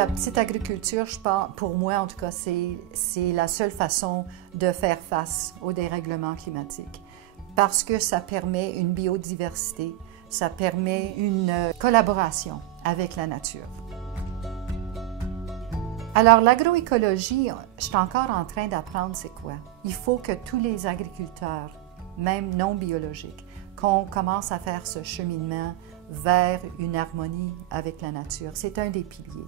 La petite agriculture, je pense, pour moi en tout cas, c'est la seule façon de faire face au dérèglement climatique parce que ça permet une biodiversité, ça permet une collaboration avec la nature. Alors, l'agroécologie, je suis encore en train d'apprendre c'est quoi. Il faut que tous les agriculteurs, même non biologiques, qu'on commence à faire ce cheminement vers une harmonie avec la nature. C'est un des piliers.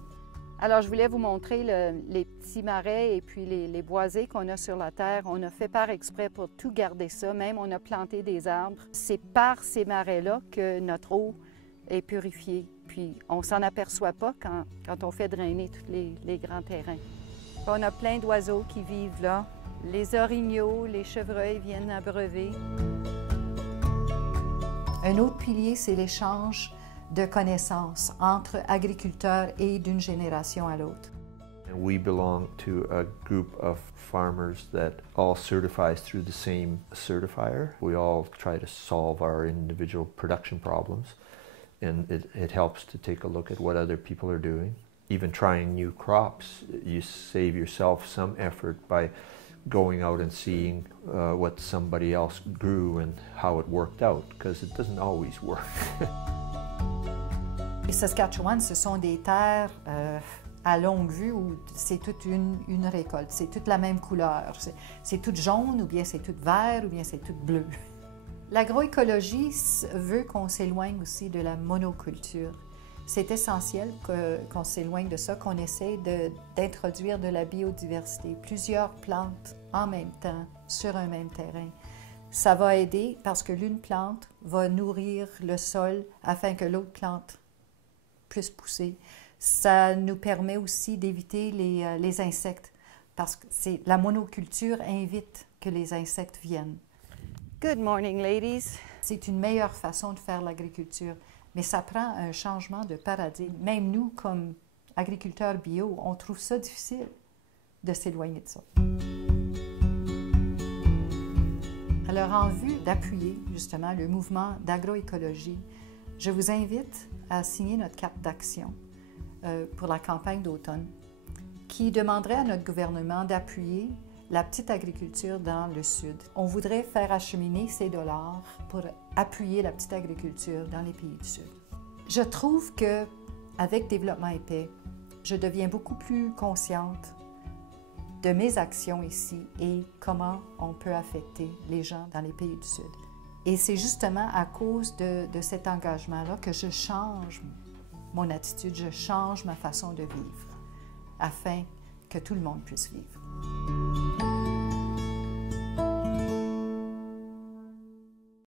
Alors, je voulais vous montrer les petits marais et puis les boisés qu'on a sur la terre. On a fait par exprès pour tout garder ça. Même, on a planté des arbres. C'est par ces marais-là que notre eau est purifiée. Puis, on ne s'en aperçoit pas quand on fait drainer tous les grands terrains. On a plein d'oiseaux qui vivent là. Les orignaux, les chevreuils viennent abreuver. Un autre pilier, c'est l'échange de connaissances entre agriculteurs et d'une génération à l'autre. We belong to a group of farmers that all certifies through the same certifier. We all try to solve our individual production problems, and it helps to take a look at what other people are doing. Even trying new crops, you save yourself some effort by going out and seeing what somebody else grew and how it worked out, because it doesn't always work. Les Saskatchewan, ce sont des terres à longue vue où c'est toute une récolte, c'est toute la même couleur. C'est tout jaune, ou bien c'est tout vert, ou bien c'est tout bleu. L'agroécologie veut qu'on s'éloigne aussi de la monoculture. C'est essentiel qu'on s'éloigne de ça, qu'on essaie d'introduire de la biodiversité, plusieurs plantes en même temps, sur un même terrain. Ça va aider parce que l'une plante va nourrir le sol afin que l'autre plante puisse pousser. Ça nous permet aussi d'éviter les insectes parce que la monoculture invite que les insectes viennent. Good morning, ladies. C'est une meilleure façon de faire l'agriculture, mais ça prend un changement de paradigme. Même nous, comme agriculteurs bio, on trouve ça difficile de s'éloigner de ça. Alors, en vue d'appuyer justement le mouvement d'agroécologie, je vous invite à signer notre carte d'action pour la campagne d'automne qui demanderait à notre gouvernement d'appuyer la petite agriculture dans le Sud. On voudrait faire acheminer ces dollars pour appuyer la petite agriculture dans les pays du Sud. Je trouve qu'avec Développement et Paix, je deviens beaucoup plus consciente de mes actions ici et comment on peut affecter les gens dans les pays du Sud. Et c'est justement à cause de cet engagement-là que je change mon attitude, je change ma façon de vivre afin que tout le monde puisse vivre.